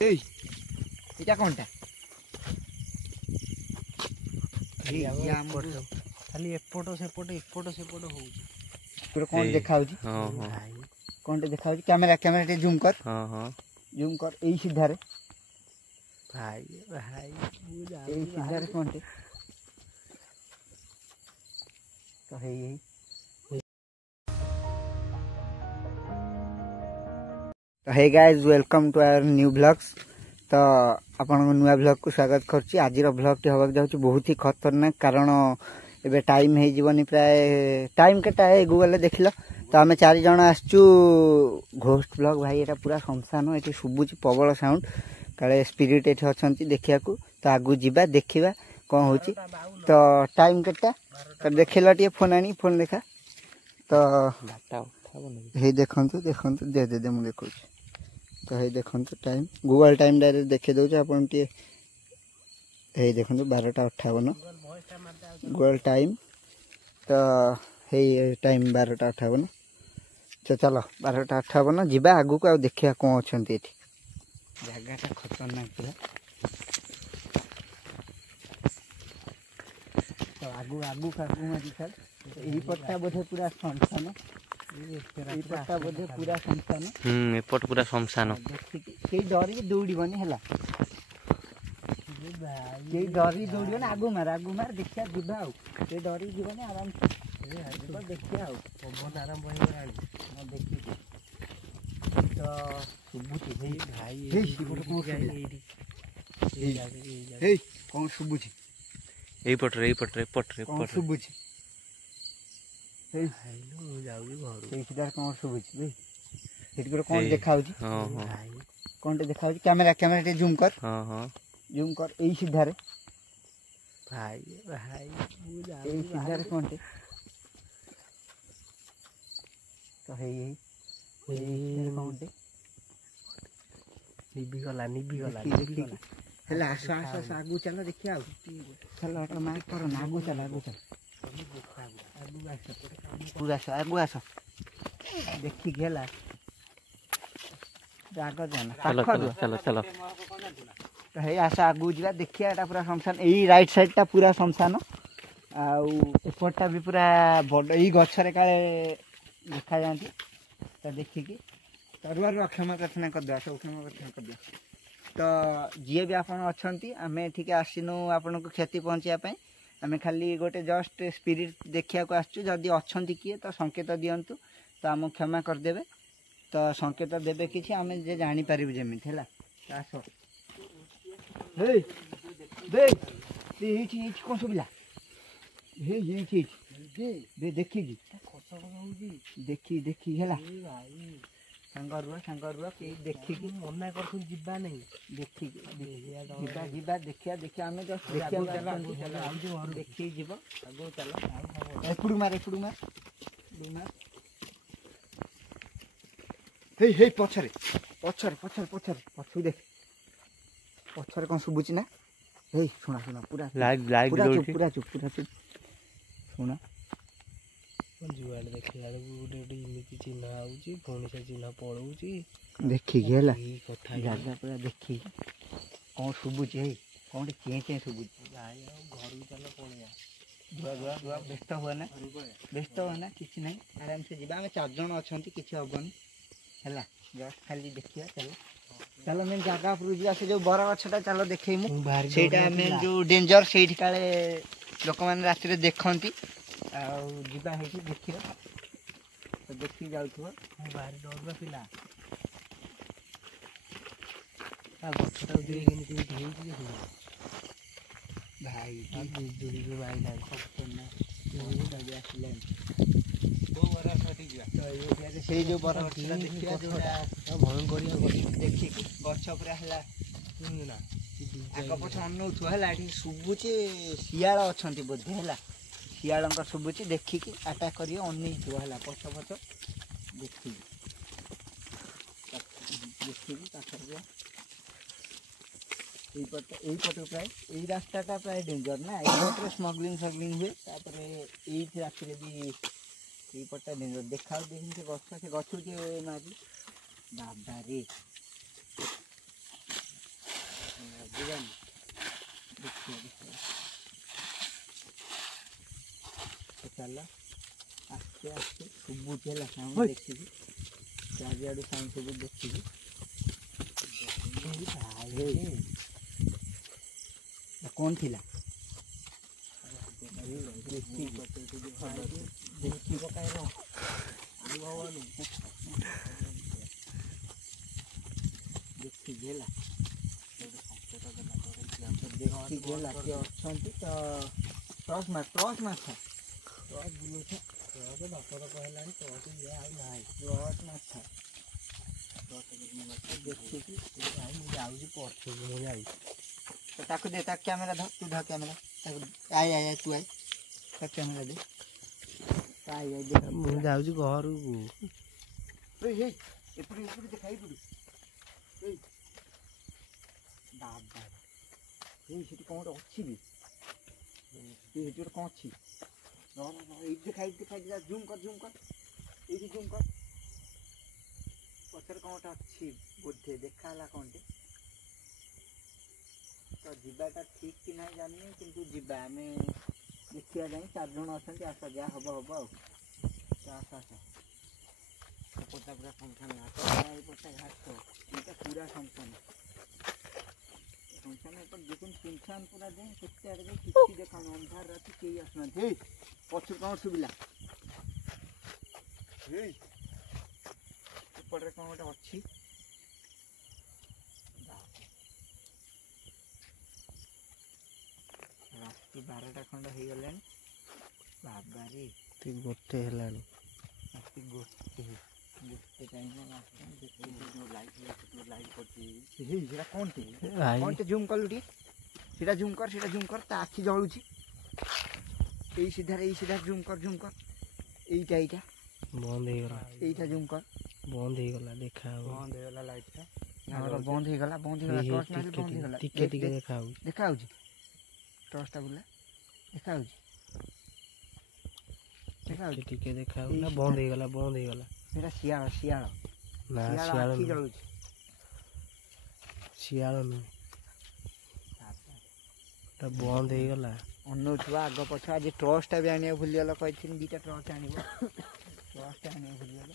এটা কোনটা খালি এପଟ ସେପଟ ଏପଟ ସେପଟ ହଉଛି ପୁରା କଣ ଦେଖାଉଛି କଣଟେ ଦେଖାଉଛି କ୍ୟାମେରା ଟିକେ ଜୁମ୍ କର ଜୁମ୍ କର ଏଇ ସିଧାରେ ଭାଇ ଭାଇ ଏଇ ସିଧାରେ କଣଟେ ତ ହେଇ तो hey guys welcome to our new blogs. तो आपण नुआ ब्लॉग को स्वागत करुच्ची। आज ब्लॉग टी हवा जाऊँ बहुत ही खतरनाक कारण एबे टाइम हो जीवनी प्राय टाइम केटा है गूगल देख लो। तो आम 4 जन आसचु घोस्ट ब्लॉग भाई एटा पूरा शमशान ये शुभुची प्रबल साउंड काले स्पिरिट ये अच्छा देखा तो आगू जावा देखा कौन हो। तो टाइम केटा तो देख लो टे फोन आनी फोन देखा तो हे देखु देखु दे दे मुझे देखा तो हे देखु टाइम गूगल टाइम डायरेक्ट देखे दौर आप देखो 12:58 गूगल टाइम तो हे टाइम 12:58। तो चलो 12:58 जीवा आगू को देखा कौन अच्छा जगह खतरनाक पूरा। तो आगू आगू आगू मारी छाड़ यही पट्टा बोधे पूरा शमशान बोधे पूरा शमशान एपट पूरा शमशान कई डरी दौड़बनी है कई डरी दौड़बनी आगू मार देखिया जीवा कई डरी जीवन आराम से देखिया पवन आरंभ हो देखी तो शुभुची कौन शुभुची एपट्रे कौन शुभुची घर कौन शुभुची कौन देखा कौन देखा कैमरा टे जूम कर जूम कर यही सीधारे भाई भाई यही सीधारे कौन तो है निभिगला आस आस आगू चलो देखिए चलो ऑटो मार्क करो ना आगू चल पूरा आगू आस देखिक है आग जाना चलो चलो तो है आस आगू जा देखिए एटा पूरा शमशान यही राइट साइडटा पूरा शमशान आउटा भी पूरा बड़ यही गचरे काले देखा जाती तो देखिकी तो रुआ क्षमा प्रार्थना करदे सब क्षमा प्रार्थना करदे। तो जी भी आप आम ठीक आसनु आपन को क्षति पहुँचापी आम खाली गोटे जस्ट स्पिरिट देखा आसचु जदि अच्छा किए तो संकेत दिंतु तो आम क्षमा करदे। तो संकेत देवे कि आम जे जापर जमी है आस कौन सुविधा देखी देखी देखी है सांग रुआ देखी मना कर जीवा नहीं देखी जीवा देखिया देखिया आम जस्ट देखी जीव एपड़ू मार हे पछरे पछू देख पछरे कौन शुभुची ना हे सुना पूरा पूरा चुप सुना जुआड़े देखला गोटे इमिति चिन्ह आउची पुणी से चिन्ह पड़ौची देखिकी है जगह पूरा देखी कौन शुभुची है कौन चे शुभुची घर चल पड़े व्यस्त हुआ ना किसी ना आराम से जीवा आम 4 जन अच्छा किसी हेनी है जस्ट खाली देखिए चलो मैं जगह पर जा से जो बर गछटा चलो देखेमु सेटा मेन जो डेंजर सेठी काले लोक मैंने रात देखती आवा देखिए तो देखी जाऊ भारी डर पिला भाई से जो बर देखी गछ पूरा है आग पछ अनौथु है शुभुची शियाल अच्छा बोधे है शियाल शुभुची देखिकी आटाक कर अनईथु है पछ पछ देखी यही पटे प्राय यही रास्ता प्राय डेंजर ना ये स्मगलिंग हुए ये राति भी यही पटा डेंजर देखा देखिए से गछ मारी बाबा रे ଚାଲ ଆସ୍ତେ ଆସ୍ତେ ଶୁଭୁଛି ହେଲା ସାଉଣ୍ଡ ଦେଖିବି ଚାରିଆଡ଼ୁ ସାଉଣ୍ଡ ସବୁ ଦେଖିବି କ'ଣ ଥିଲା ଦେଖି ପକାଇବ ଦେଖିବି ହେଲା ଦେଖିକି ହେଲା କିଏ ଅଛନ୍ତି ତ ଟସ୍ ମାଛ ଟସ୍ ବୁଲୁଛ ଟସ୍ ବାପର କହିଲାଣି ଟସ୍ ଇଏ ଆଉ ନାହିଁ ଟସ୍ ମାଛ ଦେଖିକି ମୁଁ ଯାଉଛି ପଛକୁ ମୁଁ ଯାଉଛି ତ ତାକୁ ଦେ ତା କ୍ୟାମେରା ଧର ତୁ ଧର କ୍ୟାମେରା ତାକୁ ଆଇ ତୁ ଆଇ ତା କ୍ୟାମେରା ଦେ ମୁଁ ଯାଉଛି ଘରକୁ ଏପଟେ ଦେଖା ଏପଟୁ ବାବା ସେଠି କ'ଣ ଗୋଟେ ଅଛି ବି ସେଠି ଗୋଟେ କ'ଣ ଅଛି ଏଇଠି ଦେଖା ଜୁମ୍ କର ଏଇଠି ଜୁମ୍ କର ପଛରେ କ'ଣ ଗୋଟେ ଅଛି ବୋଧେ ଦେଖା ହେଲା କ'ଣଟେ ତ ଯିବାଟା ଠିକ୍ କି ନାହିଁ ଜାଣିନି କିନ୍ତୁ ଯିବା ଆମେ ଦେଖିବା ଯାଇ 4 ଜଣ ଅଛନ୍ତି ଆସ ଯାହା ହବ ଆଉ ଆସ ଏପଟା ପୁରା ଫଙ୍କସନ୍ ଘାଟ ଏପଟା ଘାଟ ଏଇଟା ପୁରା ଫଙ୍କସନ୍ ଏପଟେ ଦେଖୁନ ସୁନସାନ ପୁରା ଯାଇ କେତେ ଆଡ଼େ ଯାଇ କିଛି ଦେଖାଉନି ଅନ୍ଧାର ରାତି କେହି ଆସୁନାହାନ୍ତି ହେଇ ପଛରୁ କ'ଣ ଶୁଭିଲା ହେଇ ଏପଟରେ କ'ଣ ଗୋଟେ ଅଛି ରାତି 12ଟା ଖଣ୍ଡ ହେଇଗଲାଣି ବାବାରେ ଗୋଟେ ହେଲାଣି ରାତି ଗୋଟେ ଟାଇମ୍ ସେଇଟା କ'ଣଟେ ଜୁମ୍ କଲୁ ଟିକେ ସେଇଟା ଜୁମ୍ କର ତା ଆଖି ଜଳୁଛି ଏଇ ସିଧାରେ ଜୁମ୍ କର ଏଇଟା ବନ୍ଦ ହେଇଗଲା ଏଇଟା ଜୁମ୍ କର ବନ୍ଦ ହେଇଗଲା ଦେଖା ବନ୍ଦ ହେଇଗଲା ଲାଇଟ୍ଟା ବନ୍ଦ ହେଇଗଲା ଟିକେ ଦେଖା ହେଉଛି ଟର୍ଚ୍ଚଟା ବୁଲା ଦେଖା ହେଉଛି ଟିକେ ଦେଖା ନା ବନ୍ଦ ହେଇଗଲା ସେଇଟା ଶିଆଳ ନା ଆଖି ଜଳୁଛି ଶିଆଳ ନୁହେଁ ବନ୍ଦ ହେଇଗଲା ଅନଉଥିବା ଆଗ ପଛ ଆଜି ଟର୍ଚ୍ଚଟା ବି ଆଣିବାକୁ ଭୁଲିଗଲ କହିଥିଲି 2ଟା ଟର୍ଚ୍ଚ ଆଣିବ ଟର୍ଚ୍ଚଟା ଆଣିବାକୁ ଭୁଲିଗଲ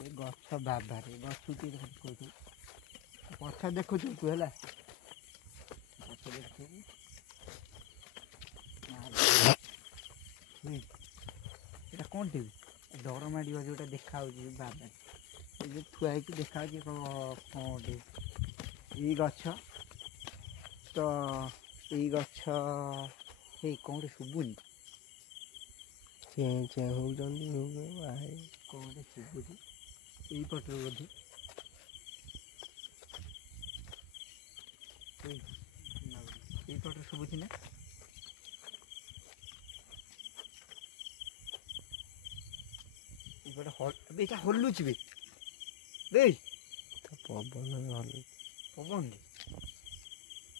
ଏ ଗଛ ବାବାରେ ଗଛ କହୁଛୁ ପଛ ଦେଖୁଛୁ ତୁ ହେଲା ପଛ ଦେଖୁଛୁ ଏଇଟା କ'ଣଟେ ଡର ମାଡ଼ିବ ଯେଉଁଟା ଦେଖାହେଉଛି ବାବା ଏ ଯେଉଁ ଥୁଆ ହେଇକି ଦେଖାହେଉଛି କ'ଣଟେ ଏଇ ଗଛ ତ ଏଇ ଗଛ ହେଇ କ'ଣଟେ ଶୁଭୁନି ଚେଁ ହେଉଛନ୍ତି କ'ଣଟେ ଶୁଭୁଛି ଏଇପଟରୁ ବୋଧେ ଏଇପଟରୁ ଶୁଭୁଛି ନା ଏଇଟା ହଲୁଛି ବେ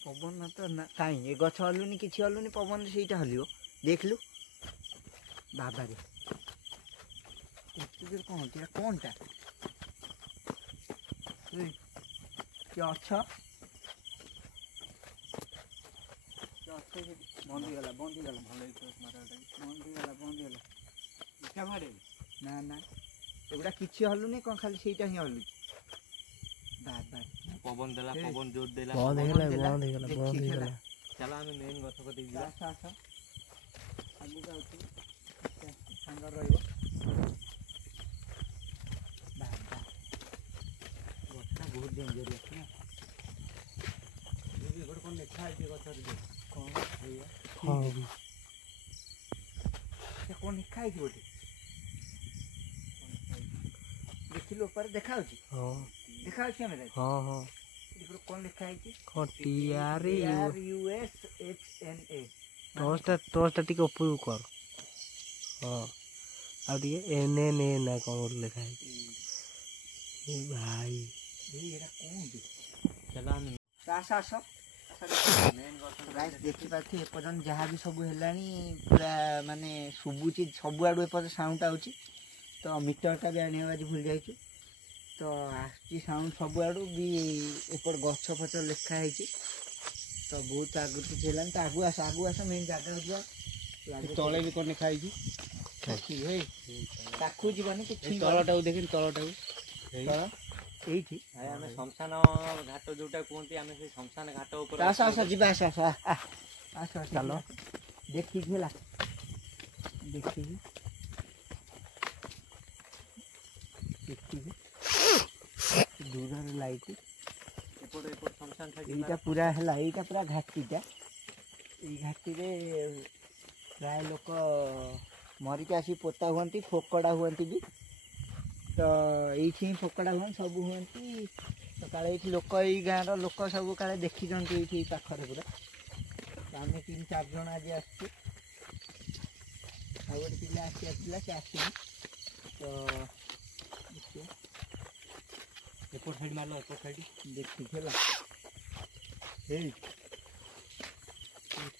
ପବନ ତ ନା କାହିଁ ଏ ଗଛ ହଲୁନି କିଛି ହଲୁନି ପବନରେ ସେଇଟା ହଲିବ ଦେଖିଲୁ ବାବାରେ ଏତେ ଦୂର କ'ଣ ହେଉଛି ଏଇଟା କ'ଣଟା କିଏ ଅଛ ବନ୍ଦ ହେଇଗଲା ନା ଏଗୁଡ଼ା କିଛି ହଲୁନି କ'ଣ ଖାଲି ସେଇଟା ହିଁ ହଲୁଛି ବାବାରେ ପବନ ଦେଲା ପବନ ଜୋର ଦେଲା ବନ୍ଦ ହେଇଗଲା ଚାଲ ଆମେ ମେନ୍ ଗଛ କତିକି ଯିବା ଆସ ଆଗକୁ ଆଉଥିବୁ ସାଙ୍ଗ ରହିବ ବାବା ଗଛଟା ବହୁତ ଡେଞ୍ଜରିୟସ୍ ନା ଗୋଟେ କ'ଣ ଲେଖା ହେଇଛି ଗଛରେ କ'ଣ କ'ଣ ଲେଖା ହେଇଛି ଗୋଟେ ଦେଖିଲୁ ଉପରେ ଦେଖାଯାଉଛି ଦେଖାଯାଉଛି ଆମେ କ'ଣ ଲେଖା ହେଇଛି TRUSHNA ଟର୍ଚ୍ଚଟା ଟିକେ ଉପରକୁ କର ଆଉ ଟିକେ NNA ନା କ'ଣ ଗୋଟେ ଲେଖା ହେଇଛି ଭାଇ ଏଇଟା କ'ଣ ଚାଲ ଆମେ ଆସ ଦେଖିପାରୁଥିବେ ଏପର୍ଯ୍ୟନ୍ତ ଯାହା ବି ସବୁ ହେଲାଣି ପୁରା ମାନେ ଶୁଭୁଛି ସବୁଆଡ଼ୁ ଏପର୍ଯ୍ୟନ୍ତ ସାଉଣ୍ଡଟା ହେଉଛି ତ ମିଟରଟା ବି ଆଣିବାକୁ ଆଜି ଭୁଲି ଯାଇଛୁ ତ ଆସୁଛି ସାଉଣ୍ଡ ସବୁଆଡ଼ୁ ବି ଏପଟ ଗଛ ଫଛ ଲେଖା ହେଇଛି ତ ବହୁତ ଆଗରୁ କିଛି ହେଲାନି ତ ଆଗୁ ଆସ ମେନ୍ ଜାଗା ଯିବା ତଳେ ବି କଣ ଖାଇଛି ତାକୁ ଯିବାନି କିଛି ତଳଟାକୁ ଦେଖିନି ତଳଟାକୁ ତଳ ଏଇଠି ଭାଇ ଆମେ ଶ୍ମଶାନ ଘାଟ ଯୋଉଟା କୁହନ୍ତି ଆମେ ସେଇ ଶ୍ମଶାନ ଘାଟ ଉପରେ ଆସ ଯିବା ଆସ ଚାଲ ଦେଖିକି ହେଲା ଦେଖିକି ଦୂରରେ ଲାଇଟ୍ ଏପଟେ ଶ୍ମଶାନ ଏଇଟା ପୁରା ହେଲା ଏଇଟା ପୁରା ଘାଟିଟା ଏଇ ଘାଟିରେ ପ୍ରାୟ ଲୋକ ମରିକି ଆସି ପୋତା ହୁଅନ୍ତି ଫୋକଡ଼ା ହୁଅନ୍ତି ବି ତ ଏଇଠି ହିଁ ଫୋକଡ଼ା ହୁଅନ୍ତି ସବୁ ହୁଅନ୍ତି ତ କାଳେ ଏଇଠି ଲୋକ ଏଇ ଗାଁର ଲୋକ ସବୁ କାଳେ ଦେଖିଛନ୍ତି ଏଇଠି ପାଖରେ ପୁରା ତ ଆମେ 3-4 ଜଣ ଆଜି ଆସିଛୁ ଆଉ ଗୋଟେ ପିଲା ଆସିଥିଲା ସେ ଆସିନି ତ ଦେଖିବା ଏପଟ ସାଇଡ୍ ମାରିଲ ଏପଟ ସାଇଡ୍ ଦେଖିକି ହେଲା ହେଇ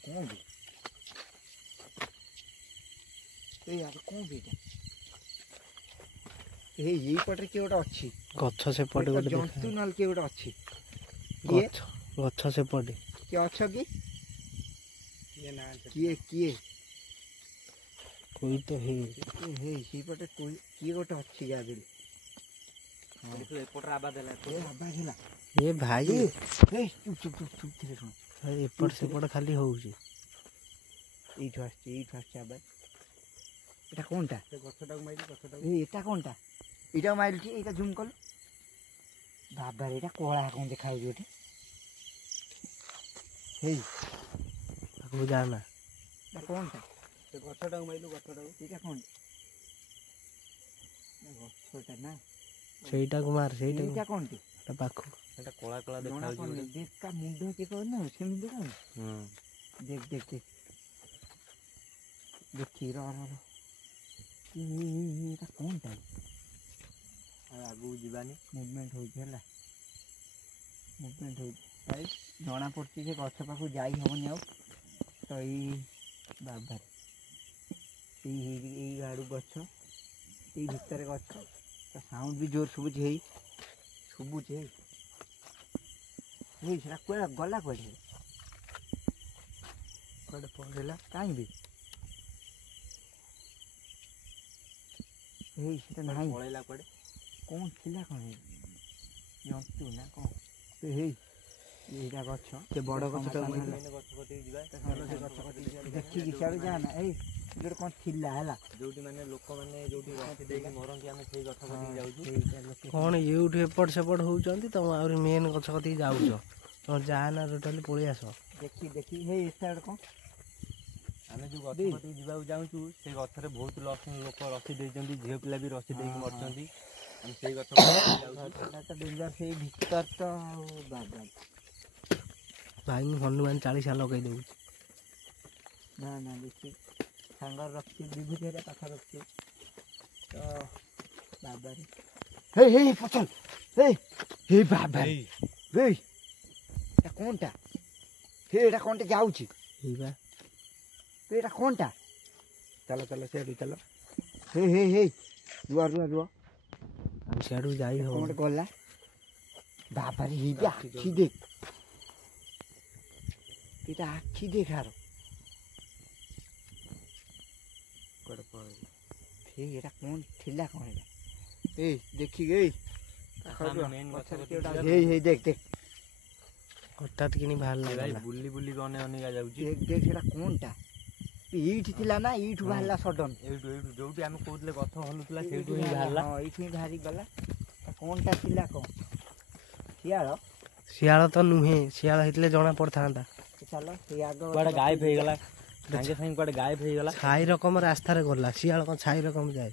କ'ଣ ବି ଏଇ ଆରେ କ'ଣ ବି ଏଇଟା ଏଇପଟରେ କିଏ ଗୋଟେ ଅଛି ଗଛ ସେପଟେ ଗୋଟେ ଜନ୍ତୁ ନହେଲେ କିଏ ଗୋଟେ ଅଛି ଗଛ ସେପଟେ କିଏ ଅଛ କି କିଏ କୋଇ ତ ହେଇ ସେଇପଟେ କିଏ ଗୋଟେ ଅଛି ଗାଦିରେ ଏପଟରେ ଆବାଜ ହେଲା ଏ ଭାଇ ଚୁପ୍ ଥିଲେ ଶୁଣ ଏପଟ ସେପଟ ଖାଲି ହଉଛି এইটু আসছে আবার এটা কোনটা গছটাକୁ মাইলি গছটাକୁ এই এটা কোনটা এটাও মাইলছি এটা জুম করলো বাবার এটা কলা এখন দেখা যাচ্ছে এটা এই ତାକୁ ଯାଆନା এটা কোনটা ସେ ଗଛଟାକୁ ମାଇଲୁ ଗଛଟାକୁ এটা কোনটা গছটা না ସେଇଟାକୁ ମାର ସେଇଟାକୁ এইটা কোনটা ତା ପାଖକୁ এটা কলা কলা জনা দেখাଉଛି পড়ে দেখ কা মুন্ড কি করে না সেମିତି কোন দেখ দেখি র এটা কোনটা ଆଗକୁ ଯିବାନି ମୁଭମେଣ୍ଟ ହେଉଛି ହେଲା ମୁଭମେଣ୍ଟ ହେଉଛି ଭାଇ ଜଣା ପଡ଼ୁଛି ଯେ ଗଛ ପାଖକୁ ଯାଇ ହେବନି ଆଉ ତ ଏଇ ବାବାରେ ଏଇ ଆଡ଼ୁ ଗଛ ଏଇ ଭିତରେ ଗଛ ତ ସାଉଣ୍ଡ ବି ଜୋର ଶୁଭୁଛି ହେଇ ସେଟା କୁଆଡ଼େ ଗଲା କୁଆଡ଼େ ପଳେଇଲା କାହିଁ ବି ହେଇ ସେଟା ନାହିଁ ପଳେଇଲା କୁଆଡ଼େ କ'ଣ ଥିଲା କ'ଣ ଜନ୍ତୁ ନା କ'ଣ ହେଇ ଏଇଟା ଗଛ ସେ ବଡ଼ ଗଛଟାକୁ ଗଛ କତିକି ଯିବା ଦେଖିକି ସିଆଡ଼ୁ ଯା ନା ଏଇ ଯୋଉଠି କ'ଣ ଥିଲା ହେଲା ଯୋଉଠି ମାନେ ଲୋକମାନେ ଯୋଉଠି ରଖି ଦେଇକି ମରନ୍ତି ଆମେ ସେଇ ଗଛ କତିକି ଯାଉଛୁ କ'ଣ ଏଇଠୁ ଏପଟ ସେପଟ ହଉଛନ୍ତି ତମେ ଆହୁରି ମେନ୍ ଗଛ କତିକି ଯାଉଛ ତମେ ଯାଆ ନା ଟୋଟାଲି ପଳେଇ ଆସ ଦେଖି ହେଇ ଏଟା କ'ଣ ଆମେ ଯେଉଁ ଗଛ କତିକି ଯିବାକୁ ଚାହୁଁଛୁ ସେ ଗଛରେ ବହୁତ ଲୋକ ରଖି ଦେଇଛନ୍ତି ଝିଅ ପିଲା ବି ରଖି ଦେଇକି ମରିଛନ୍ତି ଆମେ ସେଇ ଗଛ ଡେଞ୍ଜର ସେଇ ଭିତର ତ ବାବା ଭାଇ ମୁଁ ହନୁମାନ 40 ଲଗାଇ ଦେଉଛି ନା ଦେଖି ସାଙ୍ଗରେ ରଖିଛି ବିଭୂତିରେ ପାଖ ରଖିଛି ତ ବାବାରେ ହେଇ ପଚଲ ହେଇ ବାବାରେ ଏଇଟା କ'ଣଟା ଏଇଟା କ'ଣଟା ଯାଉଛି ଏଇବା ଏଇଟା କ'ଣଟା ଚାଲ ସିଆଡ଼ୁ ଚାଲ ହେଇ ରୁଆ ଆଉ ସିଆଡ଼ୁ ଯାଇ ହବ ଗୋଟେ ଗଲା ବାବାରେ ହେଇବି ଆଖି ଦେଖ এটা আখি দেখার এটা কোন ଥିଲା କ'ଣ এটা এই ଦେଖିକି ଏଇ ଦେখ ହଠାତ୍ କିଣି ବାହାରିଲା ବୁଲି ବୁଲି ଅନେକା ଯାଉଛି ଦେখ ସେଟା କ'ଣଟା ଏଇଠି ଥିଲା ନା ଏଇଠୁ ବାହାରିଲା ସଡନ୍ ଏଇଠୁ ଯୋଉଠି ଆମେ କହୁଥିଲେ ଗଛ ହଲୁଥିଲା ସେଇଠୁ ହିଁ ବାହାରିଲା ଏଇଠୁ ହିଁ ବାହାରି ଗଲା କ'ଣଟା ଥିଲା କ'ଣ ଶିଆଳ ତ ନୁହେଁ ଶିଆଳ ହେଇଥିଲେ ଜଣା ପଡ଼ିଥାନ୍ତା ଚାଲ ସେଇ ଆଗ କୁଆଡ଼େ ଗାୟବ ହେଇଗଲା ସାଙ୍ଗେ କୁଆଡ଼େ ଗାୟବ ହେଇଗଲା ଛାଇ ରକମ ରାସ୍ତାରେ ଗଲା ଶିଆଳ କ'ଣ ଛାଇ ରକମ ଯାଏ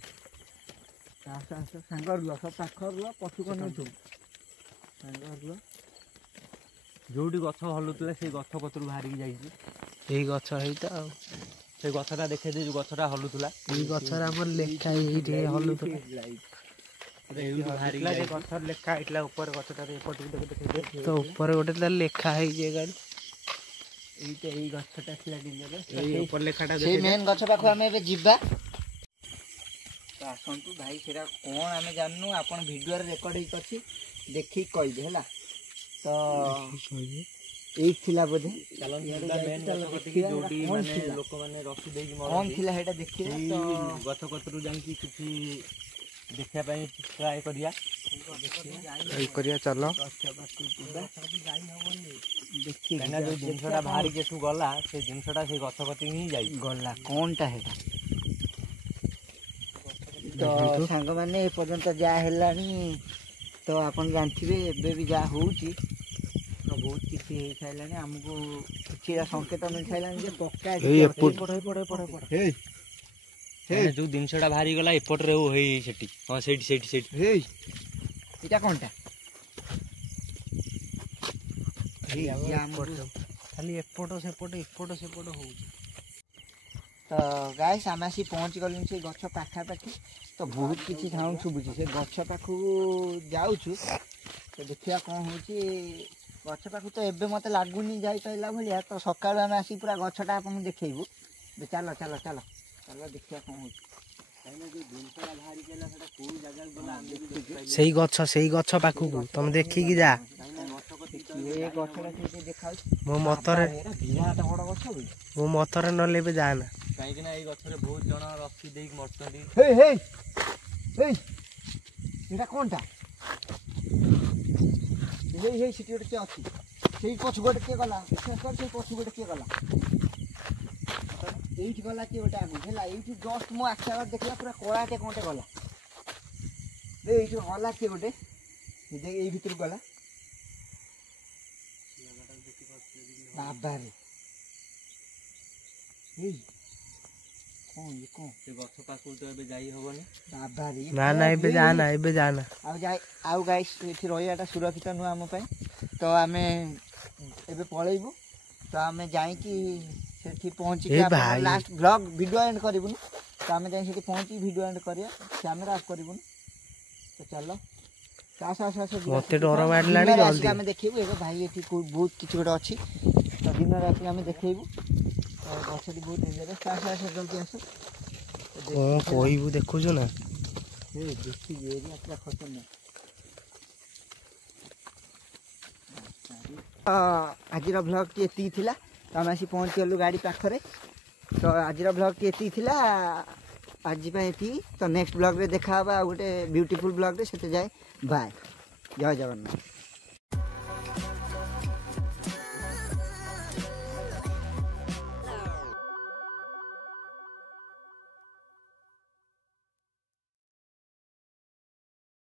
ସାଙ୍ଗ ରୁହ ସବୁ ପାଖ ରୁହ ପଛକୁ ନେଉଛୁ ସାଙ୍ଗ ରୁହ ଯୋଉଠି ଗଛ ହଲୁଥିଲା ସେଇ ଗଛ କତରୁ ବାହାରିକି ଯାଇଛି ଏଇ ଗଛ ହେଇତ ଆଉ ସେଇ ଗଛଟା ଦେଖେଇ ଦେଇ ଯୋଉ ଗଛଟା ହଲୁଥିଲା ଏଇ ଗଛରେ ଆମର ଲେଖା ଏଇଠି ହଲୁଥିଲା ଗଛର ଲେଖା ହେଇଥିଲା ଉପରେ ଗଛଟାରେ ତ ଉପରେ ଗୋଟେ ତାର ଲେଖା ହେଇଛି ଗାଡ଼ି এইটা এই গছটা ଥିଲା ଡିଲରେ ଏଇ ଉପରେ ଲେଖାଟା ସେଇ ମେନ୍ ଗଛ ପାଖକୁ ଆମେ ଏବେ ଯିବା ତ ଆସନ୍ତୁ ଭାଇ ସେଟା କ'ଣ ଆମେ ଜାଣିନୁ ଆପଣ ଭିଡ଼ିଓରେ ରେକର୍ଡ ହେଇକି ଅଛି ଦେଖିକି କହିବେ ହେଲା ତ ଏଇ ଥିଲା ବୋଧେ ଯୋଉଠି ମାନେ ଲୋକମାନେ ରସି ଦେଇକି କଣ ଥିଲା ସେଇଟା ଦେଖିବା ତ ଗଛ କତରୁ ଯାଇକି କିଛି ଦେଖିବା ପାଇଁ ଟ୍ରାଏ କରିବା। ଚାଲ କାହିଁକିନା ଯୋଉ ଜିନିଷଟା ବାହାରିକି ଏଠୁ ଗଲା ସେ ଜିନିଷଟା ସେଇ ଗଛ କତିକି ହିଁ ଯାଇ ଗଲା କଣଟା ସେଇଟା। ତ ସାଙ୍ଗମାନେ ଏପର୍ଯ୍ୟନ୍ତ ଯାହା ହେଲାଣି ତ ଆପଣ ଜାଣିଥିବେ ଏବେ ବି ଯାହା ହେଉଛି ତ ବହୁତ କିଛି ହେଇସାରିଲାଣି। ଆମକୁ କିଛିଟା ସଂକେତ ମିଳିସାରିଲାଣି ଯେ ପକ୍କା ଯୋଉ ଜିନିଷଟା ବାହାରି ଗଲା ଏପଟରେ ହେଇ ସେଠି ହଁ ସେଇଠି ସେଇଠି ସେଇଠି ହେଇ ଏଇଟା କଣଟା ଖାଲି ଏପଟ ସେପଟ ହଉଛି। ତ ଗାଇସ୍ ଆମେ ଆସି ପହଞ୍ଚି ଗଲୁଣି ସେ ଗଛ ପାଖାପାଖି। ତ ବହୁତ କିଛି ସାଉଣ୍ଡ ଶୁଭୁଛି ସେ ଗଛ ପାଖକୁ ଯାଉଛୁ ତ ଦେଖିବା କ'ଣ ହେଉଛି। ଗଛ ପାଖକୁ ତ ଏବେ ମୋତେ ଲାଗୁନି ଯାଇପାରିଲା ଭଳିଆ। ତ ସକାଳୁ ଆମେ ଆସିକି ପୁରା ଗଛଟା ଆପଣଙ୍କୁ ଦେଖେଇବୁ। ଚାଲ ଚାଲ ଚାଲ ଚାଲ ଦେଖିବା କ'ଣ ହେଉଛି। ସେଇ ଗଛ ପାଖକୁ ତମେ ଦେଖିକି ଯା। ମୋ ମତରେ ନହେଲେ ଏବେ ଯାଆନା। କାହିଁକି ନା ଏଇ ଗଛରେ ବହୁତ ଜଣ ରସି ଦେଇକି ମରୁଛନ୍ତି। ଏଇଟା କଣଟା ସେଠି ଗୋଟେ କିଏ ଅଛି ସେଇ ପଛୁ ଗୋଟେ କିଏ ଗଲା ସେଇ ପଛୁ ଗୋଟେ କିଏ ଗଲା এইটি গলা কি ওটা আগুন ହେଲା এইটি ଜଷ୍ଟ ମୋ ଆଖି ଆଗରେ ଦେଖିଲା ପୁରା କଳାଟେ କଣଟେ ଗଲା এইটি ଗଲା କିଏ ଗୋଟେ ଏଇ ଭିତରୁ ଗଲା ବାବାରେ ଏଇ କଣ ଇଏ କଣ ସେ ଗଛ ପାଖକୁ ତ ଏବେ ଯାଇ ହବନି ବାବାରେ ନା ଏବେ ଯାଆନା ଆଉ ଗାଇସ୍ ଏଠି ରହିବାଟା ସୁରକ୍ଷିତ ନୁହଁ ଆମ ପାଇଁ। ତ ଆମେ ଏବେ ପଳେଇବୁ। ତ ଆମେ ଯାଇକି ସେଠି ପହଞ୍ଚିକି ଲାଷ୍ଟ ବ୍ଲଗ ଭିଡ଼ିଓ ଏଣ୍ଡ କରିବୁନି। ତ ଆମେ ଯାଇ ସେଠି ପହଞ୍ଚିକି ଭିଡ଼ିଓ ଏଣ୍ଡ କରିବା କ୍ୟାମେରା ଅଫ୍ କରିବୁନି। ତ ଚାଲ ମତେ ଡର ମାଡ଼ିଲାଣି ଜଲ୍ଦି ଆମେ ଦେଖେଇବୁ। ଏବେ ଭାଇ ଏଠି ବହୁତ କିଛି ଗୋଟେ ଅଛି ତ ଦିନରେ ଆସିକି ଆମେ ଦେଖେଇବୁ। ଗଛଟି ବହୁତ ଡେଞ୍ଜରସ୍। ଜଲ୍ଦି ଆସ କ'ଣ କହିବୁ ଦେଖୁଛୁ ନା ଦେଖିକି ଏରିଆ ପୁରା ଖତରନାକ। ଆଜିର ବ୍ଲଗ୍ଟି ଏତିକି ଥିଲା। ତ ଆମେ ଆସି ପହଞ୍ଚିଗଲୁ ଗାଡ଼ି ପାଖରେ। ତ ଆଜିର ବ୍ଲଗ୍ଟି ଏତିକି ଥିଲା। ଆଜି ପାଇଁ ଏତିକି। ତ ନେକ୍ସଟ ବ୍ଲଗ୍ରେ ଦେଖା ହେବା ଆଉ ଗୋଟେ ବ୍ୟୁଟିଫୁଲ୍ ବ୍ଲଗ୍ରେ। ସେତେ ଯାଏ ବାଏ ଜୟ ଜଗନ୍ନାଥ।